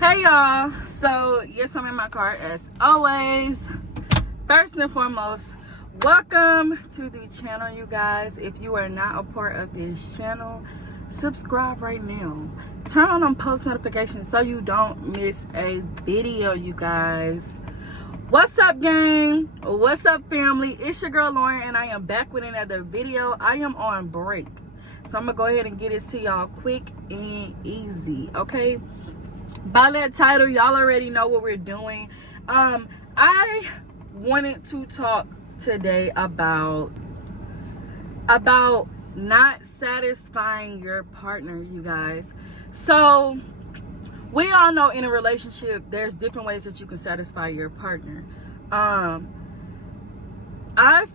Hey y'all, so yes, I'm in my car as always. First and foremost, welcome to the channel, you guys. If you are not a part of this channel, subscribe right now. Turn on post notifications so you don't miss a video, you guys. What's up, gang? What's up, family? It's your girl Lauren, and I am back with another video. I am on break, so I'm gonna go ahead and get this to y'all quick and easy, okay? By that title, y'all already know what we're doing. I wanted to talk today about not satisfying your partner, you guys. So we all know in a relationship there's different ways that you can satisfy your partner. I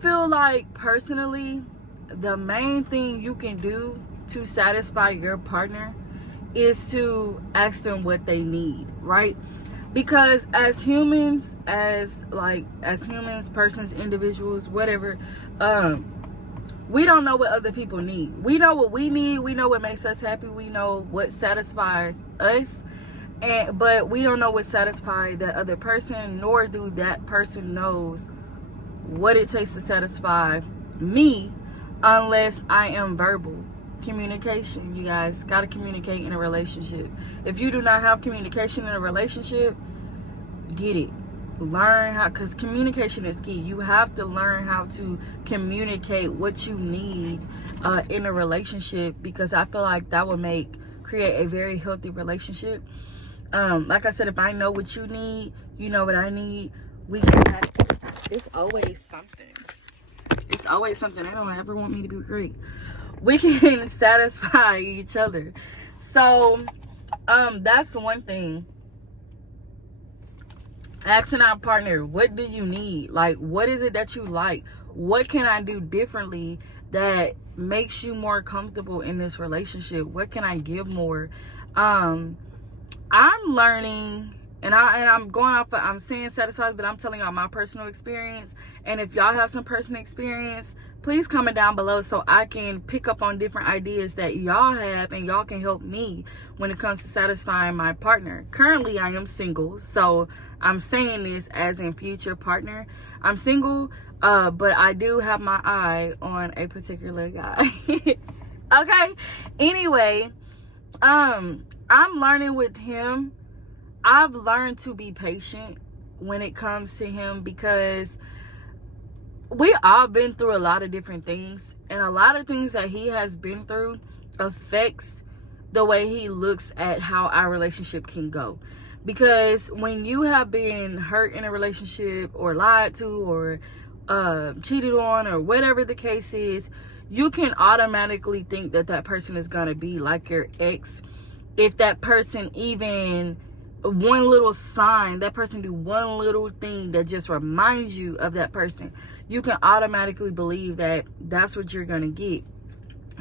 feel like personally the main thing you can do to satisfy your partner is to ask them what they need, right? Because as humans, persons, individuals, whatever, we don't know what other people need. We know what we need, we know what makes us happy, we know what satisfies us, but we don't know what satisfies that other person, nor do that person knows what it takes to satisfy me unless I am verbal. Communication, you guys got to communicate in a relationship. If you do not have communication in a relationship, get it. Learn how, because communication is key. You have to learn how to communicate what you need in a relationship, because I feel like that would create a very healthy relationship. Like I said, if I know what you need, you know what I need, we can have, it's always something. It's always something. They don't ever want me to be great. We can satisfy each other. So that's one thing. Asking our partner, what do you need? Like, what is it that you like? What can I do differently that makes you more comfortable in this relationship? What can I give more? I'm learning, and I'm going off of, I'm saying satisfied, but I'm telling y'all my personal experience. And if y'all have some personal experience, please comment down below so I can pick up on different ideas that y'all have, and y'all can help me when it comes to satisfying my partner. Currently, I am single, so I'm saying this as in future partner. I'm single, but I do have my eye on a particular guy. Okay? Anyway, I'm learning with him. I've learned to be patient when it comes to him, because we all been through a lot of different things, and a lot of things that he has been through affects the way he looks at how our relationship can go. Because when you have been hurt in a relationship, or lied to, or cheated on, or whatever the case is, you can automatically think that that person is gonna be like your ex. If that person even one little sign, that person do one little thing that just reminds you of that person, you can automatically believe that that's what you're gonna get.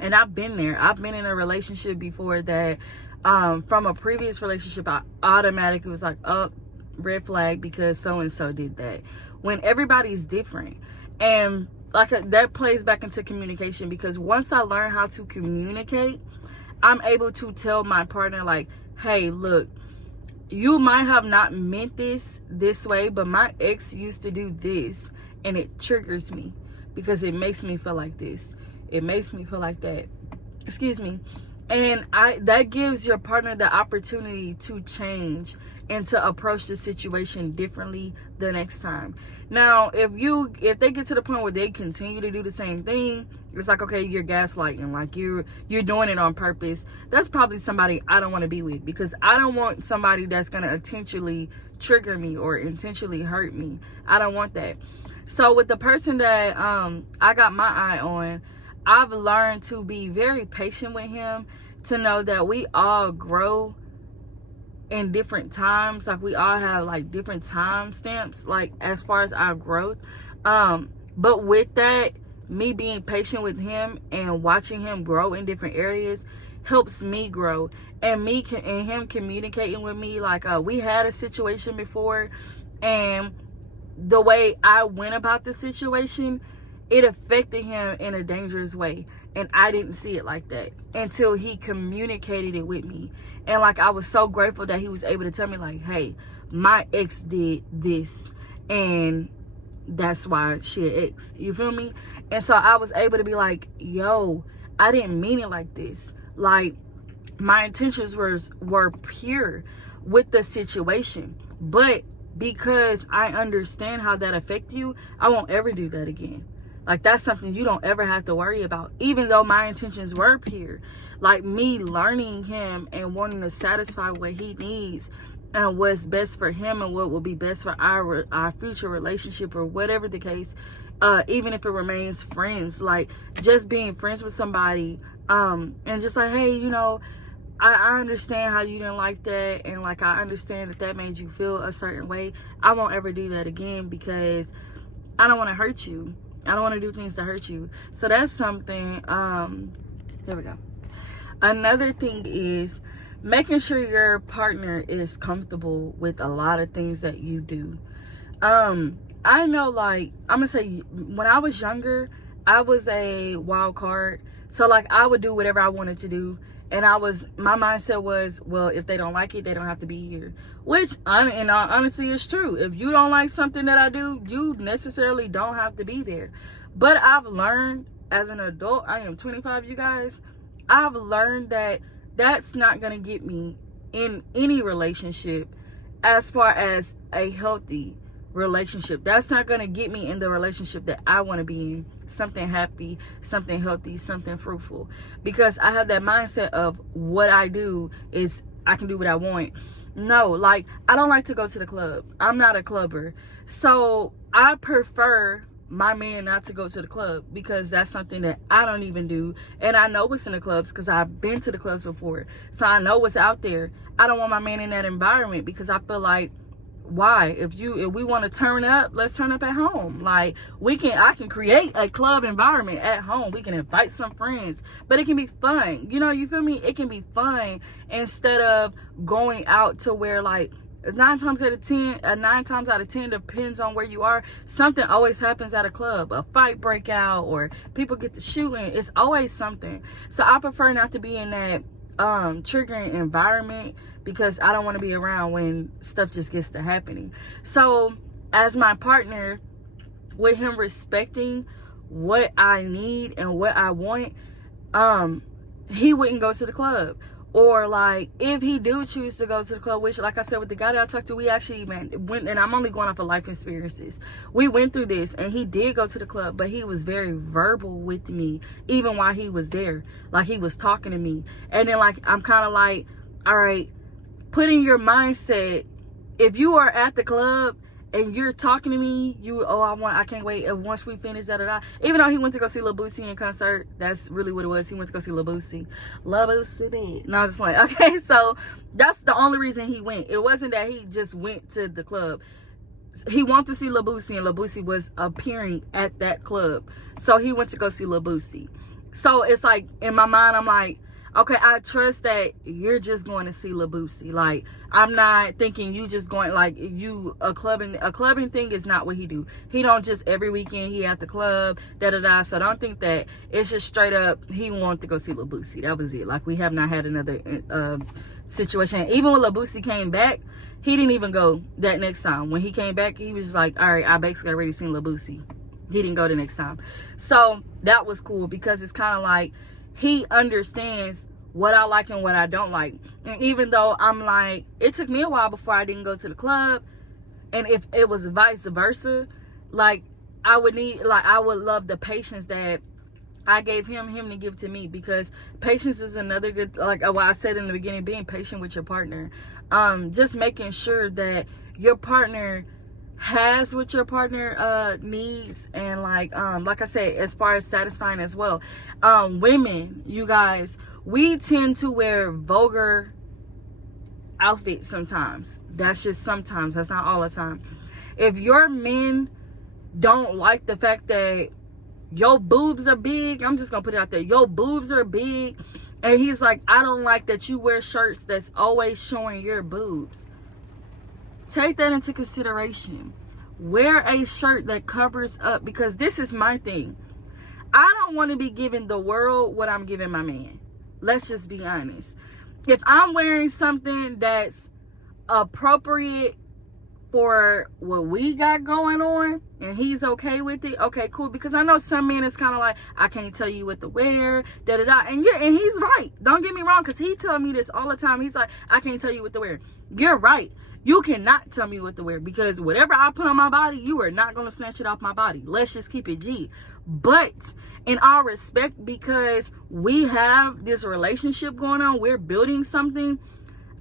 And I've been there. I've been in a relationship before that from a previous relationship, I automatically was like, oh, red flag, because so and so did that, when everybody's different. And like that plays back into communication, because once I learn how to communicate, I'm able to tell my partner, like, hey, look, you might have not meant this way, but my ex used to do this, and it triggers me because it makes me feel like this. It makes me feel like that. Excuse me. And that gives your partner the opportunity to change and to approach the situation differently the next time. Now, if they get to the point where they continue to do the same thing, it's like, okay, you're gaslighting, like you're doing it on purpose. That's probably somebody I don't want to be with, because I don't want somebody that's going to intentionally trigger me or intentionally hurt me. I don't want that. So with the person that I got my eye on, I've learned to be very patient with him, to know that we all grow in different times. Like, we all have like different time stamps, like as far as our growth. But with that, me being patient with him and watching him grow in different areas helps me grow. And him communicating with me, like we had a situation before, and the way I went about the situation, it affected him in a dangerous way. And I didn't see it like that until he communicated it with me. And like, I was so grateful that he was able to tell me like, hey, my ex did this, and that's why she an ex. You feel me? And so I was able to be like, yo, I didn't mean it like this. Like, my intentions were pure with the situation, but because I understand how that affect you, I won't ever do that again. Like, that's something you don't ever have to worry about, even though my intentions were pure. Like, me learning him and wanting to satisfy what he needs and what's best for him and what will be best for our future relationship, or whatever the case, even if it remains friends. Like, just being friends with somebody, and just like, hey, you know, I understand how you didn't like that, and like, I understand that made you feel a certain way. I won't ever do that again, because I don't want to hurt you. I don't want to do things to hurt you. So that's something. There we go. Another thing is making sure your partner is comfortable with a lot of things that you do. I know, like, I'm gonna say, when I was younger, I was a wild card. So like, I would do whatever I wanted to do. And my mindset was, well, if they don't like it, they don't have to be here. Which, in all honesty, is true. If you don't like something that I do, you necessarily don't have to be there. But I've learned as an adult, I am 25, you guys. I've learned that that's not going to get me in any relationship, as far as a healthy relationship. That's not going to get me in the relationship that I want to be in. Something happy, something healthy, something fruitful. Because I have that mindset of what I do is I can do what I want. No, like, I don't like to go to the club. I'm not a clubber. So I prefer my man not to go to the club, because that's something that I don't even do. And I know what's in the clubs because I've been to the clubs before. So I know what's out there. I don't want my man in that environment, because I feel like, why? If we want to turn up, let's turn up at home. Like, I can create a club environment at home. We can invite some friends, but it can be fun. You know, you feel me? It can be fun, instead of going out to where, like, 9 times out of 10, depends on where you are, something always happens at a club. A fight break out, or people get to shooting. It's always something. So I prefer not to be in that triggering environment, because I don't want to be around when stuff just gets to happening. So as my partner, with him respecting what I need and what I want, he wouldn't go to the club. Or like, if he do choose to go to the club, which, like I said, with the guy that I talked to, we actually went, and I'm only going off of life experiences. We went through this, and he did go to the club, but he was very verbal with me, even while he was there. Like, he was talking to me. And then, like, I'm kind of like, all right, put in your mindset, if you are at the club and you're talking to me, I can't wait. And once we finish, even though he went to go see Lil Boosie in concert, that's really what it was. He went to go see Lil Boosie. Lil Boosie. And I was just like, okay, so that's the only reason he went. It wasn't that he just went to the club. He wanted to see Lil Boosie, and Lil Boosie was appearing at that club. So he went to go see Lil Boosie. So it's like, in my mind, I'm like, okay, I trust that you're just going to see Lil Boosie. Like, I'm not thinking you just going, like, a clubbing thing is not what he do. He don't just every weekend he at the club, So don't think that it's just straight up he wanted to go see Lil Boosie. That was it. Like, we have not had another situation. Even when Lil Boosie came back, he didn't even go that next time. When he came back, he was just like, all right, I basically already seen Lil Boosie. He didn't go the next time. So that was cool, because it's kind of like, he understands what I like and what I don't like. And even though I'm like, it took me a while before I didn't go to the club, and if it was vice versa, like, I would love the patience that I gave him to give to me, because patience is another good, like what I said in the beginning, being patient with your partner. Just making sure that your partner has what your partner needs, and like I said, as far as satisfying as well. Women, you guys, we tend to wear vulgar outfits sometimes. That's just sometimes. That's not all the time. If your men don't like the fact that your boobs are big, I'm just gonna put it out there, your boobs are big, and he's like, I don't like that you wear shirts that's always showing your boobs, take that into consideration. Wear a shirt that covers up, because this is my thing. I don't want to be giving the world what I'm giving my man. Let's just be honest. if I'm wearing something that's appropriate for what we got going on and he's okay with it, okay, cool. Because I know some men is kind of like, I can't tell you what to wear, and he's right. Don't get me wrong, because he tell me this all the time. He's like, I can't tell you what to wear. You're right. You cannot tell me what to wear, because whatever I put on my body, you are not going to snatch it off my body. Let's just keep it G. But in all respect, because we have this relationship going on, we're building something,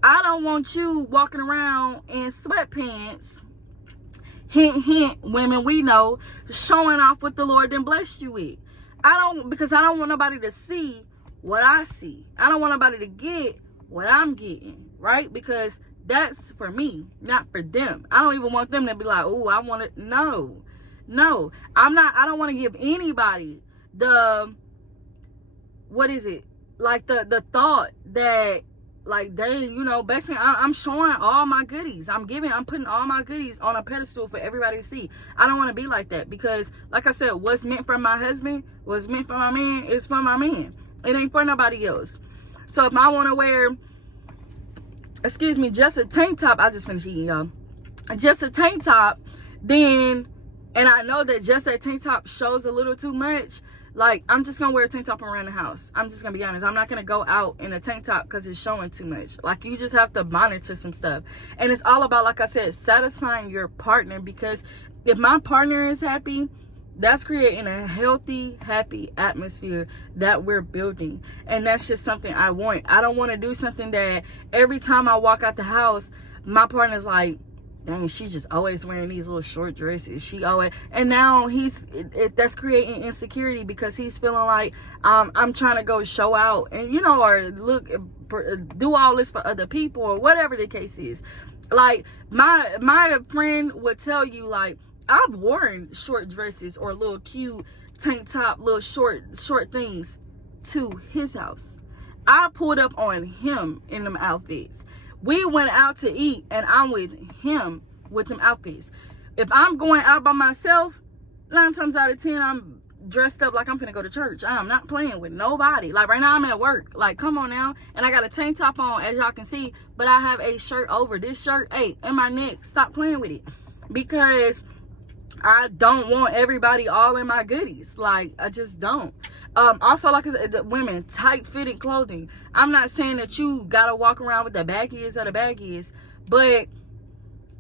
I don't want you walking around in sweatpants, hint, hint, women we know, showing off what the Lord done blessed you with. Because I don't want nobody to see what I see. I don't want nobody to get what I'm getting, right? Because that's for me, not for them. I don't even want them to be like, oh, I want it. No, I don't want to give anybody the thought that, like, they, basically I'm showing all my goodies. I'm putting all my goodies on a pedestal for everybody to see. I don't want to be like that, because like I said, what's meant for my husband, what's meant for my man is for my man. It ain't for nobody else. So if I want to wear, just a tank top, I just finished eating, y'all. Just a tank top, then, and I know that just that tank top shows a little too much, like, I'm just gonna wear a tank top around the house. I'm just gonna be honest. I'm not gonna go out in a tank top because it's showing too much. Like, you just have to monitor some stuff. And it's all about, like I said, satisfying your partner, because if my partner is happy, that's creating a healthy, happy atmosphere that we're building. And that's just something I want. I don't want to do something that every time I walk out the house, my partner's like, dang, she just always wearing these little short dresses. She always, and now that's creating insecurity, because he's feeling like I'm trying to go show out and, or look, do all this for other people, or whatever the case is. Like, my friend would tell you, like, I've worn short dresses or little cute tank top, little short things to his house. I pulled up on him in them outfits. We went out to eat and I'm with him with them outfits. If I'm going out by myself, 9 times out of 10, I'm dressed up like I'm finna go to church. I'm not playing with nobody. Like, right now I'm at work. Like, come on now. And I got a tank top on, as y'all can see, but I have a shirt over. This shirt, in my neck. Stop playing with it. Because I don't want everybody all in my goodies. Like, I just don't. Also, like I said, the women, tight-fitted clothing. I'm not saying that you gotta walk around with the baggiest of the baggiest, but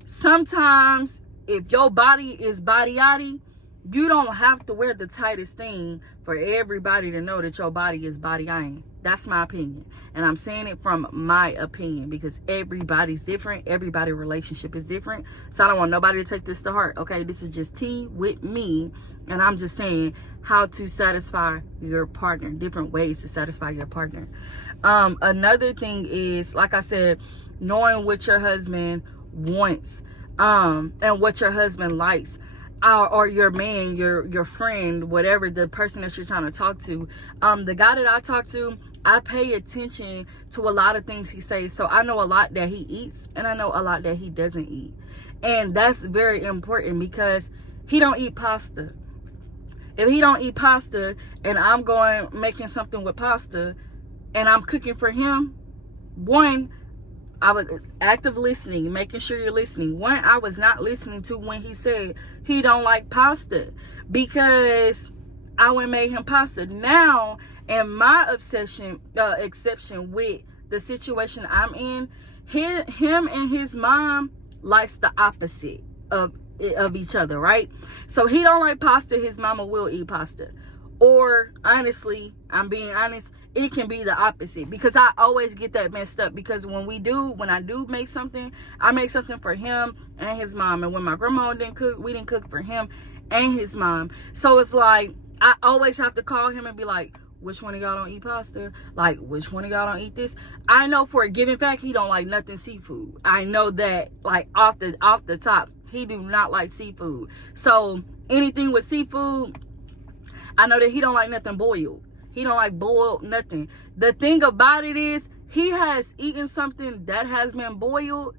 sometimes if your body is body-yaddy, you don't have to wear the tightest thing for everybody to know that your body is body-yaddy. That's my opinion. And I'm saying it from my opinion, because everybody's different. Everybody's relationship is different. So I don't want nobody to take this to heart. Okay, this is just tea with me. And I'm just saying how to satisfy your partner. Different ways to satisfy your partner. Another thing is, like I said, knowing what your husband wants and what your husband likes. Or your man, your friend, whatever, the person that you're trying to talk to. The guy that I talk to, I pay attention to a lot of things he says. So I know a lot that he eats, and I know a lot that he doesn't eat. And that's very important, because he don't eat pasta. If he don't eat pasta, and I'm making something with pasta, and I'm cooking for him, one, I was active listening, making sure you're listening. One, I was not listening to when he said he don't like pasta, because I went and made him pasta. Now, in my exception with the situation I'm in, him and his mom likes the opposite of each other, right? So he don't like pasta, his mama will eat pasta. Or, honestly, I'm being honest, it can be the opposite, because I always get that messed up, because when I do make something, I make something for him and his mom. And when my grandma didn't cook, we didn't cook for him and his mom. So it's like, I always have to call him and be like, which one of y'all don't eat pasta? Like, which one of y'all don't eat this? I know for a given fact he don't like nothing seafood. I know that, like, off the top, he do not like seafood. So anything with seafood, I know that he don't like nothing boiled. He don't like boiled nothing. The thing about it is, he has eaten something that has been boiled,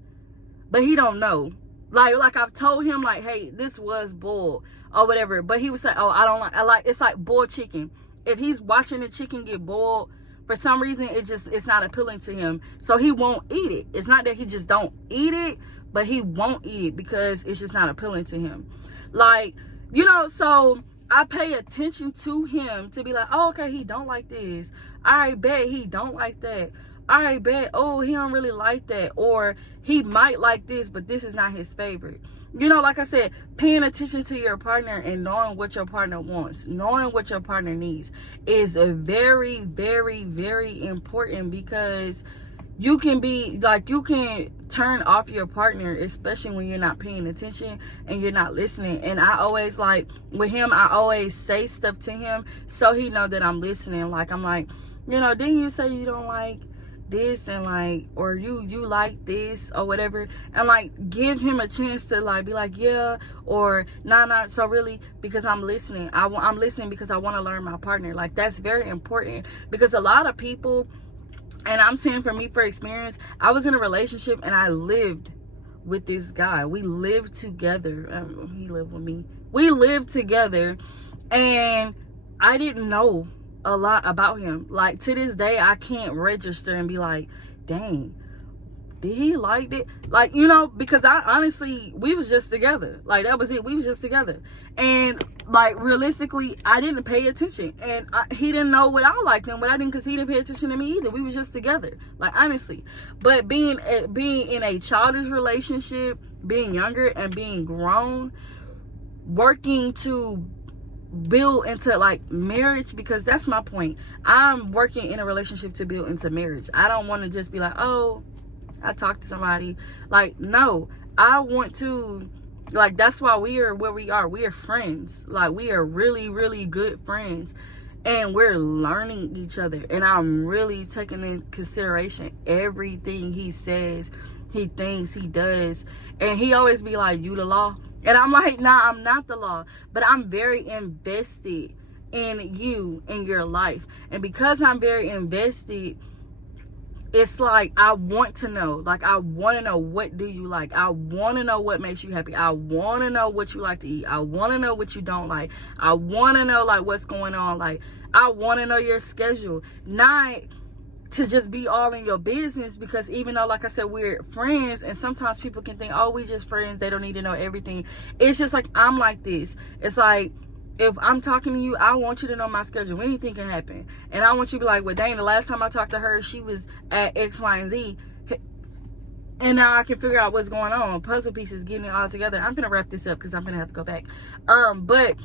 but he don't know. Like I've told him, like, hey, this was boiled or whatever. But he would say, oh, I like it's like boiled chicken. If he's watching the chicken get boiled for some reason it's not appealing to him, so he won't eat it. It's not that he just don't eat it, but he won't eat it because it's just not appealing to him. Like, you know, so I pay attention to him to be like, oh, okay, he don't like this. I bet he don't like that. I bet, oh, he don't really like that. Or he might like this, but this is not his favorite. You know, like I said, paying attention to your partner and knowing what your partner wants, knowing what your partner needs is a very, very, very important, because you can be like, you can turn off your partner, especially when you're not paying attention and you're not listening. And I always, like, with him, I always say stuff to him so he know that I'm listening. Like, I'm like, you know, didn't you say you don't like this, and like, or you like this or whatever, and like give him a chance to like be like, yeah, or nah, so really, because I'm listening. I'm listening because I want to learn my partner. Like, that's very important, because a lot of people, and I'm saying for me, for experience, I was in a relationship and I lived with this guy. We lived together. He lived with me. We lived together, and I didn't know a lot about him. Like, to this day, I can't register and be like, dang, did he like it? Like, you know, because I honestly, we was just together. Like, that was it. We was just together. And like, realistically, I didn't pay attention, and he didn't know what I liked him, but I didn't, because he didn't pay attention to me either. We was just together, like, honestly. But being in a childish relationship, being younger and being grown, working to build into like marriage, because that's my point. I'm working in a relationship to build into marriage. I don't want to just be like, oh, I talked to somebody. Like, no, I want to, like, that's why we are where we are. We are friends. Like, we are really, really good friends, and we're learning each other, and I'm really taking in consideration everything he says, he thinks, he does. And he always be like, you the law. And I'm like, nah, I'm not the law, but I'm very invested in you, in your life. And because I'm very invested, it's like, I want to know. Like, I want to know, what do you like? I want to know what makes you happy. I want to know what you like to eat. I want to know what you don't like. I want to know, like, what's going on. Like, I want to know your schedule. Not to just be all in your business, because even though, like I said, we're friends, and sometimes people can think, oh, we just friends, they don't need to know everything. It's just like, I'm like this. It's like, if I'm talking to you, I want you to know my schedule. Anything can happen, and I want you to be like, well, dang, the last time I talked to her, she was at X, Y, and Z, and now I can figure out what's going on. Puzzle pieces, getting it all together. I'm gonna wrap this up because I'm gonna have to go back. But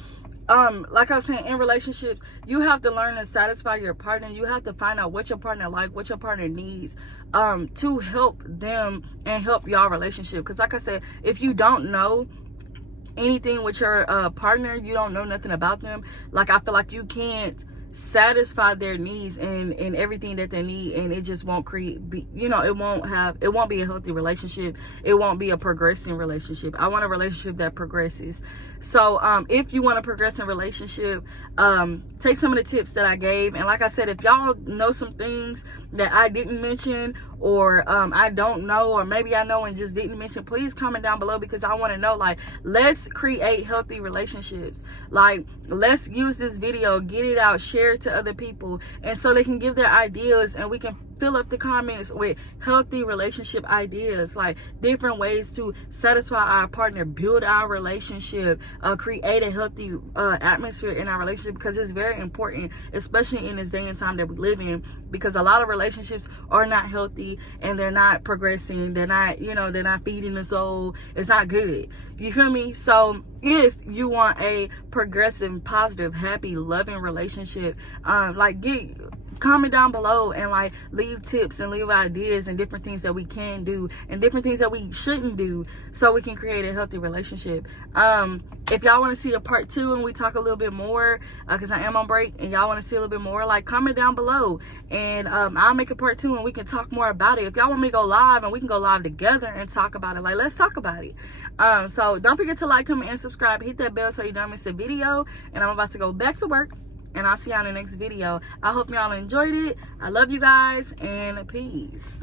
like I was saying, in relationships, you have to learn to satisfy your partner. You have to find out what your partner like, what your partner needs, to help them and help y'all relationship. Because like I said, if you don't know anything with your partner, you don't know nothing about them, like, I feel like you can't satisfy their needs and everything that they need, and it just won't you know, it won't be a healthy relationship. It won't be a progressing relationship. I want a relationship that progresses. So if you want to progress in relationship, take some of the tips that I gave. And like I said, if y'all know some things that I didn't mention, or I don't know, or maybe I know and just didn't mention, please comment down below, because I want to know. Like, let's create healthy relationships. Like, let's use this video, get it out, share it to other people, and so they can give their ideas, and we can fill up the comments with healthy relationship ideas, like different ways to satisfy our partner, build our relationship, create a healthy atmosphere in our relationship, because it's very important, especially in this day and time that we live in, because a lot of relationships are not healthy, and they're not progressing, they're not, you know, they're not feeding the soul. It's not good. You feel me? So if you want a progressive, positive, happy, loving relationship, comment down below and like leave tips and leave ideas and different things that we can do and different things that we shouldn't do, so we can create a healthy relationship. If y'all want to see a part 2 and we talk a little bit more, because I am on break, and y'all want to see a little bit more, like, comment down below, and I'll make a part 2 and we can talk more about it. If y'all want me to go live, and we can go live together and talk about it, like, let's talk about it. So don't forget to like, comment, and subscribe. Hit that bell so you don't miss a video. And I'm about to go back to work, and I'll see y'all in the next video. I hope y'all enjoyed it. I love you guys, and peace.